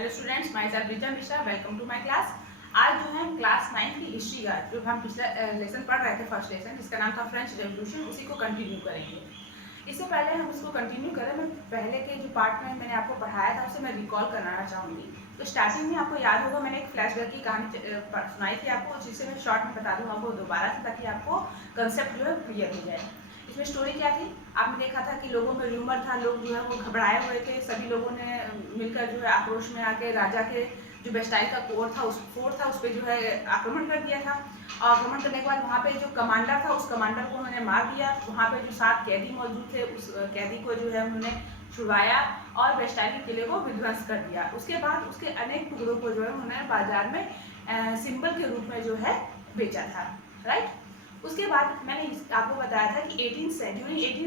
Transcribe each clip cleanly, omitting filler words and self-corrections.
Hello students, myself Richa Mishra, welcome to my class. आज जो है क्लास 9 की हिस्ट्री का जो हम पिछला लेसन पढ़ रहे थे, फर्स्ट लेसन जिसका नाम था फ्रेंच रेवोल्यूशन, उसी को कंटिन्यू करेंगे। इससे पहले हम इसको कंटिन्यू करें, मैं पहले के जो पार्ट में मैंने आपको पढ़ाया था उसे मैं रिकॉल कराना चाहूँगी। तो स्टार्टिंग में आपको याद होगा मैंने एक फ्लैशबैक की कहानी सुनाई थी आपको, जिसे मैं शॉर्ट में बता दूँ आपको दोबारा से, ताकि आपको कंसेप्ट जो है क्लियर हो जाए। इसमें स्टोरी क्या थी, आपने देखा था कि लोगों में र्यूमर था, लोग जो है वो घबराए हुए थे। सभी लोगों ने मिलकर जो है आक्रोश में आके राजा के जो बेस्टाइल का फोर्ट था उस पर जो है आक्रमण कर दिया था। और आक्रमण करने के बाद वहाँ पे जो कमांडर था उस कमांडर को उन्होंने मार दिया। वहाँ पे जो 7 कैदी मौजूद थे उस कैदी को जो है उन्होंने छुड़वाया और बेस्टाइल के किले को विध्वंस कर दिया। उसके बाद उसके अनेक टुकड़ों को जो है उन्होंने बाजार में सिंबल के रूप में जो है बेचा था, राइट। उसके बाद मैंने आपको बताया था कि 18th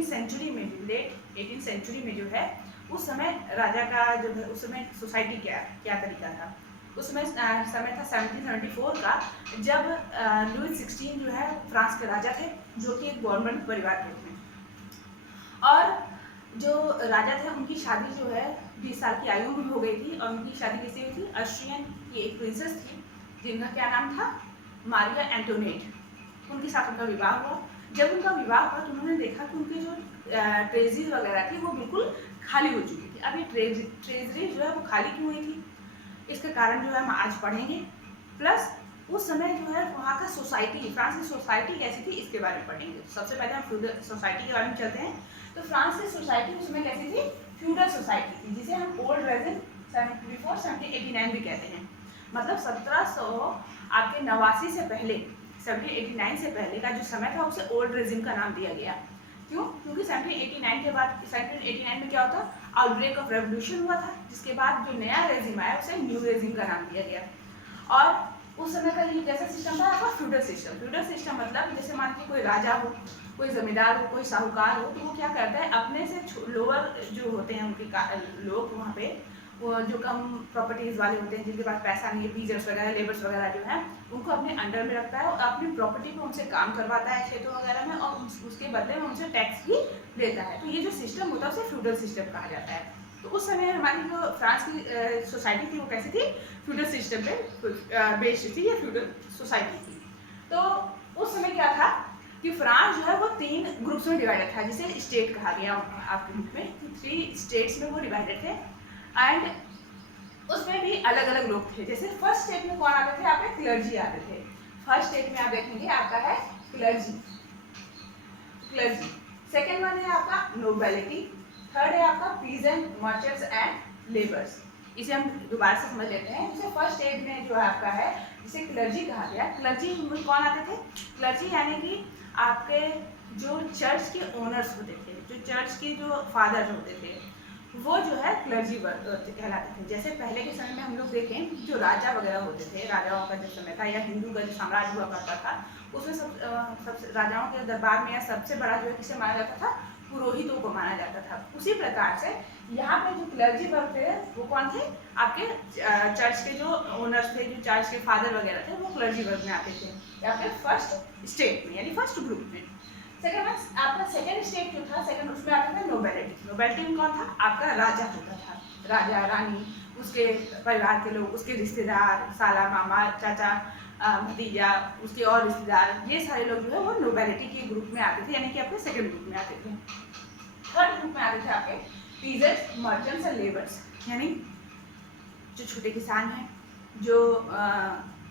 सेंचुरी में जो लेट 18th सेंचुरी में जो है उस समय राजा का जो है उस समय सोसाइटी क्या तरीका था। उस समय समय था 1774 का, जब लुई 16 जो है फ्रांस के राजा थे, जो कि एक गवर्नमेंट परिवार के थे। और जो राजा थे उनकी शादी जो है 20 साल की आयु में हो गई थी। और उनकी शादी किसी हुई थी, ऑस्ट्रियन की एक प्रिंसेस थी जिनका क्या नाम था, मारिया एंटोनेट। उनके साथ उनका विवाह हुआ। जब उनका विवाह हुआ तो उन्होंने देखा कि उनकी जो ट्रेजरी वगैरह थी वो बिल्कुल खाली हो चुकी थी। अब ये ट्रेजरी जो है वो खाली क्यों हुई थी, इसका कारण जो है हम आज पढ़ेंगे। प्लस उस समय जो है वहाँ का सोसाइटी, फ्रांस की सोसाइटी कैसी थी इसके बारे में पढ़ेंगे। तो सबसे पहले हम फ्यूडल सोसाइटी के बारे में चलते हैं। तो फ्रांस की सोसाइटी उस समय कैसी थी, फ्यूडल सोसाइटी थी, जिसे हम ओल्ड वर्जन 1789 भी कहते हैं। मतलब 1700 आपके 89 से पहले, 1789 से पहले का जो समय था उसे ओल्ड रेजिम का नाम दिया गया। क्यों? क्योंकि 1789 के बाद 1789 में क्या होता, आउटब्रेक ऑफ रेवोल्यूशन हुआ था, जिसके बाद जो नया रेजिम आया उसे न्यू रेजिम का नाम दिया गया। और उस समय का ये कैसा सिस्टम था आपका, फ्यूडल सिस्टम। फ्यूडल सिस्टम मतलब जैसे मान लीजिए कोई राजा हो, कोई जमींदार हो, कोई साहूकार हो, तो वो क्या करता है, अपने से लोअर जो होते हैं उनके लोग वहाँ पे, वो जो कम प्रॉपर्टीज वाले होते हैं, जिनके पास पैसा नहीं है, पीजर्स वगैरह, लेबर्स वगैरह जो है, उनको अपने अंडर में रखता है और अपनी प्रॉपर्टी पे उनसे काम करवाता है खेतों वगैरह में, और उसके बदले में उनसे टैक्स भी लेता है। तो ये जो सिस्टम होता है उसे फ्यूडल सिस्टम कहा जाता है। तो उस समय हमारी जो फ्रांस की सोसाइटी थी वो कैसी थी, फ्यूडल सिस्टम पे बेस्ड थी, या फ्यूडल सोसाइटी थी। तो उस समय क्या था कि फ्रांस जो है वो 3 ग्रुप्स में डिवाइडेड था, जिसे स्टेट कहा गया आपके बुक में। 3 स्टेट्स में वो डिवाइडेड थे। एंड उसमें भी अलग अलग लोग थे। जैसे फर्स्ट स्टेट में कौन आते थे, आपके क्लर्जी आते थे। फर्स्ट स्टेट में आप देखेंगे आपका है क्लर्जी। सेकेंड वन है आपका नोबिलिटी। थर्ड है आपका पीजेंट, मर्चेंट्स एंड लेबर्स। इसे हम दोबारा से समझ लेते हैं। जैसे फर्स्ट स्टेट में जो है आपका है, जिसे क्लर्जी कहा गया। क्लर्जी में कौन आते थे, क्लर्जी यानी कि आपके जो चर्च के ओनर्स होते थे, जो चर्च के जो फादर होते थे, वो जो है क्लर्जी कहलाते थे। जैसे पहले के समय में हम लोग देखें, जो राजा वगैरह होते थे, राजाओं का जो समय था, या हिंदू का जो साम्राज्य हुआ करता था, उसमें सब राजाओं के दरबार में या सबसे बड़ा जो है किसे माना जाता था, पुरोहितों को माना जाता था। उसी प्रकार से यहाँ पे जो क्लर्जी वर्ग थे वो कौन थे, आपके चर्च के जो ओनर्स थे, जो चर्च के फादर वगैरह थे, वो क्लर्जी वर्ग में आते थे, आपके फर्स्ट स्टेट में, यानी फर्स्ट ग्रुप में। सेकंड आपका सेकंड स्टेट जो था, सेकंड उसमें आता था नोबिलिटी। नोबिलिटी में कौन था, आपका राजा होता था, राजा रानी, उसके परिवार के लोग, उसके रिश्तेदार, साला, मामा, चाचा, भतीजा, उसके और रिश्तेदार, ये सारे लोग जो है वो नोबिलिटी के ग्रुप में आते थे, यानी कि आपके सेकंड ग्रुप में आते थे। थर्ड ग्रुप में आते थे आपके पीजेंट्स, मर्चेंट्स एंड लेबर्स, यानी जो छोटे किसान हैं, जो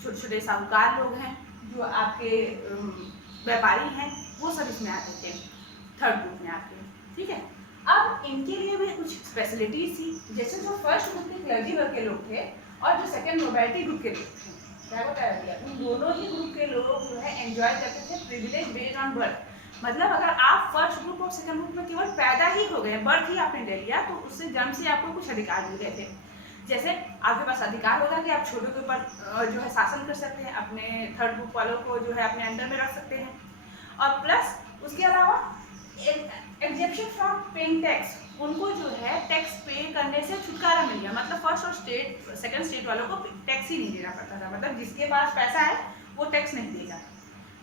छोटे छोटे साहूकार लोग हैं, जो आपके व्यापारी हैं, वो सब इसमें आते थे, थर्ड ग्रुप में आते हैं। ठीक है। अब इनके लिए भी कुछ फैसिलिटीज थी। जैसे जो फर्स्ट ग्रुप के क्लर्जी वर्ग के लोग थे और जो सेकंड नोबिलिटी ग्रुप के लोग थे, क्या बताया गया, उन दोनों ही ग्रुप के लोग जो है एंजॉय करते थे प्रिविलेज बेस्ड ऑन बर्थ। मतलब अगर आप फर्स्ट ग्रुप और सेकंड ग्रुप में केवल पैदा ही हो गए, बर्थ ही आपने ले लिया, तो उससे जन्म से आपको कुछ अधिकार मिल गए थे। जैसे आपके पास अधिकार होगा कि आप छोटों के ऊपर जो है शासन कर सकते हैं, अपने थर्ड ग्रुप वालों को जो है अपने अंडर में रख सकते हैं। और प्लस उसके अलावा एक्सेप्शन फ्रॉम पेइंग टैक्स, उनको जो है टैक्स पे करने से छुटकारा मिल गया। मतलब फर्स्ट और सेकंड स्टेट वालों को टैक्स ही नहीं देना पड़ता था। मतलब जिसके पास पैसा है वो टैक्स नहीं देगा।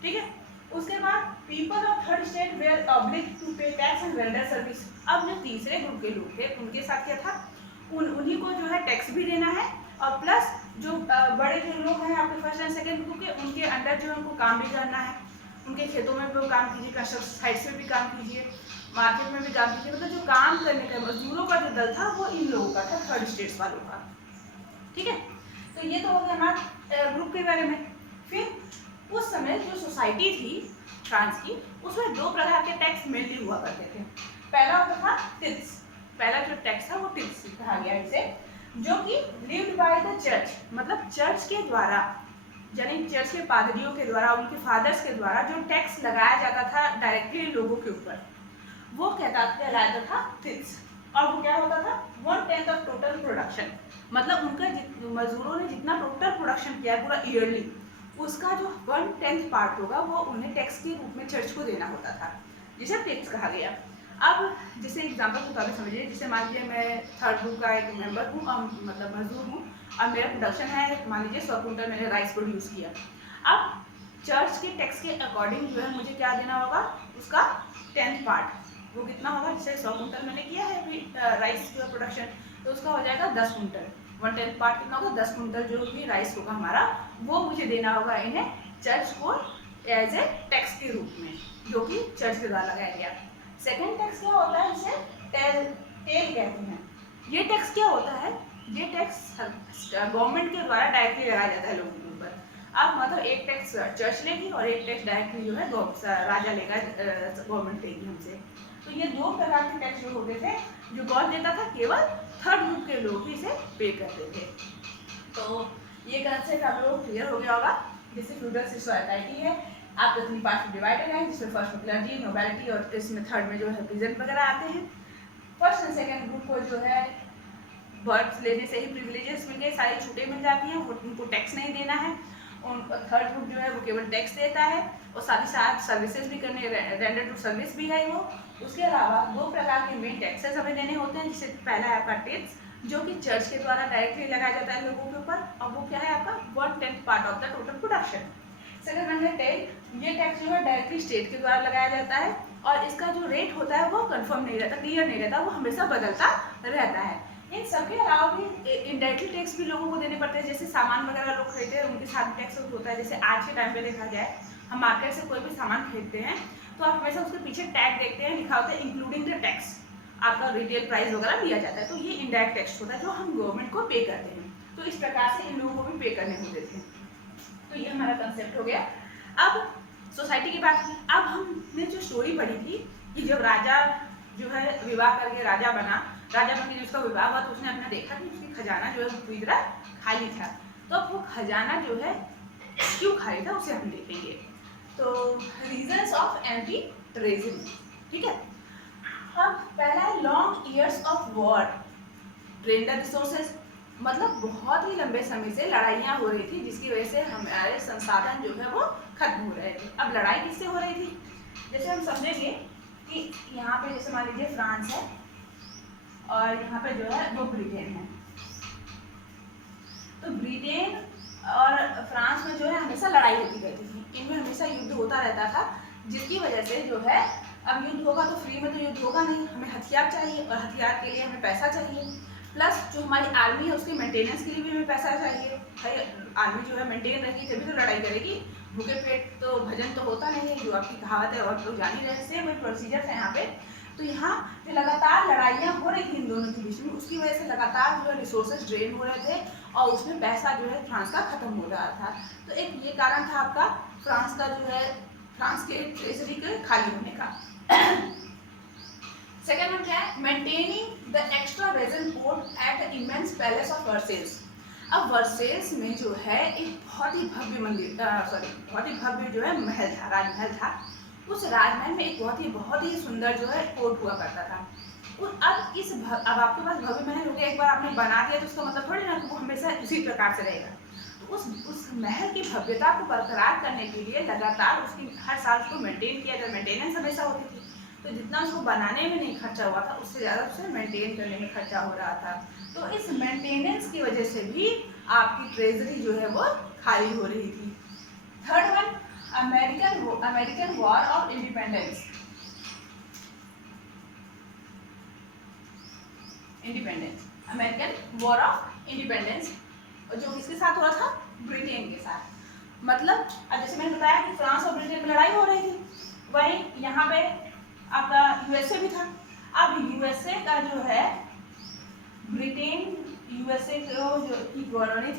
ठीक है। उसके बाद people of third state were obliged to pay tax and render service. अब जो तीसरे ग्रुप के लोग थे उनके साथ क्या था, उन्हीं को जो है टैक्स भी देना है, और प्लस जो बड़े जो लोग हैं आपके फर्स्ट एंड सेकेंड ग्रुप के, उनके अंडर जो है उनको काम भी करना है, उनके खेतों में भी काम कीजिए, कंस्ट्रक्शन साइट्स में भी काम कीजिए, मार्केट में भी काम कीजिए। मतलब जो काम करने का मजदूरों का जो दल था वो इन लोगों का था, थर्ड स्टेट्स वालों का। ठीक है, तो ये तो हो गया हमारा ग्रुप के बारे में। फिर उस समय जो सोसाइटी थी फ्रांस की, उसमें दो प्रकार के टैक्स मेनली हुआ करते थे। पहला होता था टिप्स, पहला जो टैक्स था वो टिप्स कहा गया इसे, जो कि लिव्ड बाय द चर्च, मतलब चर्च के द्वारा, यानी चर्च के पादरियों के द्वारा, उनके फादर्स के द्वारा जो टैक्स लगाया जाता था डायरेक्टली लोगों के ऊपर, वो कहलाता था टिप्स। और वो क्या होता था, 1/10 ऑफ टोटल प्रोडक्शन, मतलब उनका मजदूरों ने जितना टोटल प्रोडक्शन किया है पूरा ईयरली, उसका जो 1/10 पार्ट होगा वो उन्हें टैक्स के रूप में चर्च को देना होता था, जिसे टैक्स कहा गया। अब जैसे एग्जाम्पल के मुताबिक समझिए, जैसे मान लीजिए मैं थर्ड ग्रुप का एक मेंबर हूँ, मतलब मजदूर हूँ, और मेरा प्रोडक्शन है मान लीजिए 100 कुंटल मैंने राइस प्रोड्यूस किया। अब चर्च के टैक्स के अकॉर्डिंग जो है मुझे क्या देना होगा, उसका 10th पार्ट, वो कितना होगा, जैसे 100 कुंटल मैंने किया है राइस का प्रोडक्शन, तो उसका हो जाएगा 10 कुंटल, 1/10 पार्ट कितना होगा, 10 कुंटल जो भी राइस होगा हमारा, वो मुझे देना होगा इन्हें चर्च को एज ए टैक्स के रूप में, जो कि चर्च के द्वारा लगाया गया। सेकेंड टैक्स क्या होता है, इसे टेल कहते हैं। ये टैक्स क्या होता है, ये टैक्स गवर्नमेंट के द्वारा डायरेक्टली लगाया जाता है लोगों के ऊपर। अब मतलब एक टैक्स चर्च लेगी और एक टैक्स डायरेक्टली जो है राजा लेगा, गवर्नमेंट लेगी हमसे। तो ये दो प्रकार के टैक्स जो होते थे, जो कौन देता था, केवल थर्ड ग्रुप के लोग ही इसे पे करते थे। तो ये कंसेप्ट आप लोगों को क्लियर हो गया होगा। जैसे फ्यूडल सोसाइटी है, आपको 3 पार्ट में डिवाइडेड है, जिसमें फर्स्ट में क्लर्जी, नोबेलिटी, और इसमें थर्ड में जो है पीजेंट वगैरह आते हैं। फर्स्ट एंड सेकंड ग्रुप को जो है बर्थ लेने से ही प्रिविलेजेस मिल गए, सारी छूटें मिल जाती हैं, उनको टैक्स नहीं देना है। थर्ड ग्रुप जो है वो केवल टैक्स देता है, और साथ ही साथ सर्विसेज भी करने, रेंडर टू सर्विस भी है वो। उसके अलावा दो प्रकार के मेन टैक्सेस हमें देने होते हैं, जिससे पहला है आपका टैक्स, जो कि चर्च के द्वारा डायरेक्टली लगाया जाता है लोगों के ऊपर, और वो क्या है आपका 1/10 part of the total production. Second one है टेल, ये टैक्स जो है डायरेक्टली स्टेट के द्वारा लगाया जाता है, और इसका जो रेट होता है वो कंफर्म नहीं रहता, क्लियर नहीं रहता, वो हमेशा बदलता रहता है। इन सबके अलावा भी इनडायरेक्टली टैक्स भी लोगों को देने पड़ते हैं, जैसे सामान वगैरह लोग खरीदते हैं उनके साथ टैक्स होता है। जैसे आज के टाइम पे देखा जाए, हम मार्केट से कोई भी सामान खरीदते हैं तो आप हमेशा उसके पीछे टैग देखते हैं, लिखा होता है इंक्लूडिंग द टैक्स, आपका रिटेल प्राइस वगैरह दिया जाता है। तो ये इनडायरेक्ट टैक्स होता है जो हम गवर्नमेंट को पे करते हैं। तो इस प्रकार से इन लोगों को भी पे करने होते थे। तो ये हमारा कंसेप्ट हो गया। अब सोसाइटी की बात की, अब हमने जो स्टोरी पढ़ी थी कि जब राजा जो है विवाह करके राजा बन के जो उसका विवाह हुआ, तो उसने अपना देखा कि उसकी खजाना जो है वो पूरी तरह खाली था। तो अब वो खजाना जो है क्यों खाली था उसे हम देखेंगे। तो रीजंस ऑफ एम्प्टी ट्रेजरी, ठीक है। अब पहला है long years of war drain the resources, मतलब बहुत ही लंबे समय से लड़ाइयाँ हो रही थी, जिसकी वजह से हमारे संसाधन जो है वो खत्म हो रहे थे। अब लड़ाई किससे हो रही थी, जैसे हम समझेंगे कि यहाँ पे जैसे मान लीजिए फ्रांस है और यहाँ पे जो है वो ब्रिटेन है। तो ब्रिटेन और फ्रांस में जो है हमेशा लड़ाई होती रहती थी, इनमें हमेशा युद्ध होता रहता था, जिसकी वजह से जो है अब युद्ध होगा तो फ्री में तो युद्ध होगा नहीं, हमें हथियार चाहिए, और हथियार के लिए हमें पैसा चाहिए, प्लस जो हमारी आर्मी है उसके मेंटेनेंस के लिए भी हमें पैसा चाहिए। भाई आर्मी जो है मेंटेन रहेगी तभी तो लड़ाई करेगी, भूखे पेट तो भजन तो होता नहीं है, जो आपकी कहावत है और लोग जान ही रहे, सेम प्रोसीजर है यहाँ पे। तो यहाँ जो लगातार लड़ाइयाँ हो रही थी इन दोनों के बीच में, उसकी वजह से लगातार जो है रिसोर्सेज ड्रेन हो रहे थे, और उसमें पैसा जो है फ्रांस का खत्म हो रहा था। तो एक ये कारण था आपका फ्रांस का जो है, फ्रांस के ट्रेजरी के खाली होने का। सेकेंड वन क्या है, maintaining the extravagant court at immense palace of Versailles. अब वर्सेल्स में जो है एक बहुत ही भव्य मंदिर, बहुत ही भव्य जो है महल था, राजमहल था। उस राजमहल में एक बहुत ही सुंदर जो है कोर्ट हुआ करता था। और अब आपके पास भव्य महल हो गया, एक बार आपने बना दिया तो उसका मतलब थोड़ी ना वो हमेशा उसी प्रकार से रहेगा। तो उस महल की भव्यता को बरकरार करने के लिए लगातार उसकी हर साल उसको मेंटेन किया जाता, मेंटेनेंस हमेशा होती थी। तो जितना उसको बनाने में नहीं खर्चा हुआ था, उससे ज़्यादा उसे मेंटेन करने में खर्चा हो रहा था। तो इस मेंटेनेंस की वजह से भी आपकी ट्रेजरी जो है वो खाली हो रही थी। Third one, American war of independence. American war of independence, जो किसके साथ हुआ था, ब्रिटेन के साथ। मतलब अब जैसे मैंने बताया कि फ्रांस और ब्रिटेन में लड़ाई हो रही थी, वहीं यहाँ पे आपका यूएसए भी था। अब यूएसए का जो है ब्रिटेन, यूएसए की कॉलोनी,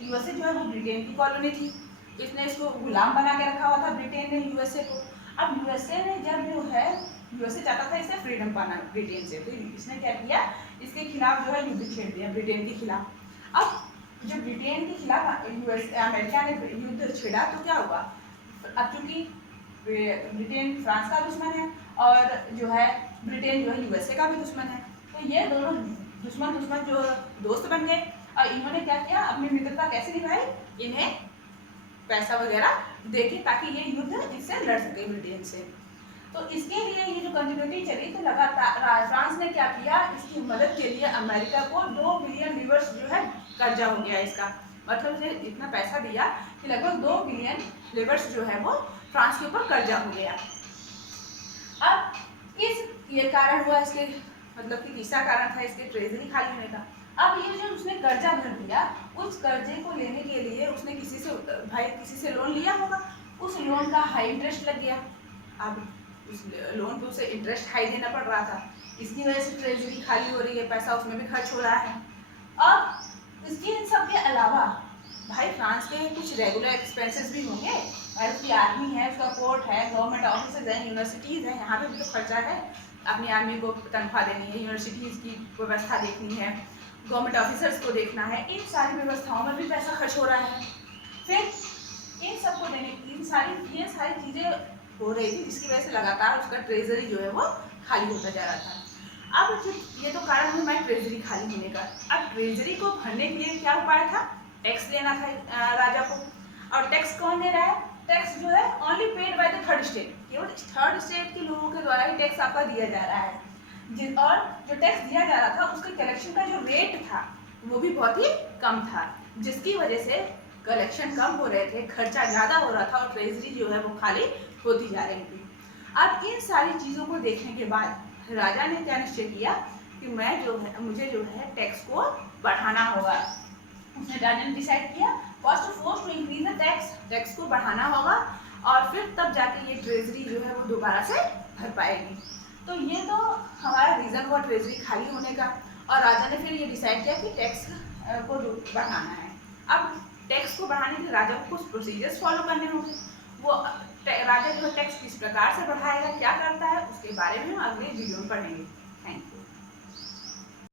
यूएसए जो है वो ब्रिटेन की कॉलोनी थी। इसने इसको गुलाम बना के रखा हुआ था ब्रिटेन ने यूएसए को। अब यूएसए ने जब जो है, यूएसए चाहता था इससे फ्रीडम पाना ब्रिटेन से, तो इसने क्या किया, इसके खिलाफ जो है युद्ध छेड़ दिया ब्रिटेन के खिलाफ। अब जब ब्रिटेन के खिलाफ अमेरिका ने युद्ध छेड़ा तो क्या हुआ, अब चूंकि ब्रिटेन फ्रांस का दुश्मन है और जो है ब्रिटेन जो है यूएसए का भी दुश्मन है, तो ये दोनों दुश्मन जो दोस्त बन गए। और इन्होंने क्या किया, अपनी मित्रता कैसे निभाई, इन्हें पैसा वगैरह देके ताकि ये युद्ध इससे लड़ सके ब्रिटेन से। तो इसके लिए ये जो कंटिन्यूटी चली, तो लगातार फ्रांस ने क्या किया, इसकी मदद के लिए अमेरिका को 2 बिलियन लिवर्स जो है कर्जा हो गया इसका, मतलब इसे इतना पैसा दिया कि लगभग 2 बिलियन लिवर्स जो है वो फ्रांस के ऊपर कर्जा हो गया। अब ये कारण हुआ इसके, मतलब कि तीसरा कारण था इसके ट्रेजरी खाली होने का। अब ये जो उसने कर्जा भर दिया, उस कर्जे को लेने के लिए उसने किसी से लोन लिया होगा, उस लोन का हाई इंटरेस्ट लग गया। अब उस लोन पे उसे इंटरेस्ट हाई देना पड़ रहा था, इसकी वजह से ट्रेजरी खाली हो रही है, पैसा उसमें भी खर्च हो रहा है। अब इसके इन सब के अलावा भाई फ्रांस के कुछ रेगुलर एक्सपेंसेस भी होंगे, और उसकी आर्मी है, उसका कोर्ट है, गवर्नमेंट ऑफिस है, यूनिवर्सिटीज़ है, यहाँ पे भी तो खर्चा है, अपनी आर्मी को तनख्वाह देनी है, यूनिवर्सिटीज़ की व्यवस्था देखनी है, गवर्नमेंट ऑफिसर्स को देखना है, इन सारी व्यवस्थाओं में भी पैसा खर्च हो रहा है। फिर इन सबको देने, ये सारी चीज़ें हो रही थी, जिसकी वजह से लगातार उसका ट्रेजरी जो है वो खाली होता जा रहा था। अब ये तो कारण है हमारी ट्रेजरी खाली होने का। अब ट्रेजरी को भरने के लिए क्या उपाय था, टैक्स देना था राजा को। और टैक्स कौन दे रहा है, टैक्स जो है only paid by the third state, केवल थर्ड स्टेट के लोगों के द्वारा ही टैक्स आपका दिया जा रहा है। और जो टैक्स दिया जा रहा था उसके कलेक्शन का जो रेट था वो भी बहुत ही कम था, जिसकी वजह से कलेक्शन कम हो रहे थे, खर्चा ज़्यादा हो रहा था और ट्रेजरी जो है वो खाली होती जा रही थी। अब इन सारी चीज़ों को देखने के बाद राजा ने क्या निश्चय किया कि मुझे जो है टैक्स को बढ़ाना होगा। उसने राजा ने डिसाइड किया first to increase the tax को बढ़ाना होगा, और फिर तब जाके ये ट्रेजरी जो है वो दोबारा से भर पाएगी। तो ये तो हमारा रीज़न हुआ ट्रेजरी खाली होने का, और राजा ने फिर ये डिसाइड किया कि टैक्स को बढ़ाना है। अब टैक्स को बढ़ाने के लिए राजा को कुछ प्रोसीजर्स फॉलो करने होंगे। वो राजा जो टैक्स किस प्रकार से बढ़ाएगा, क्या करता है, उसके बारे में हम अगले वीडियो में पढ़ेंगे।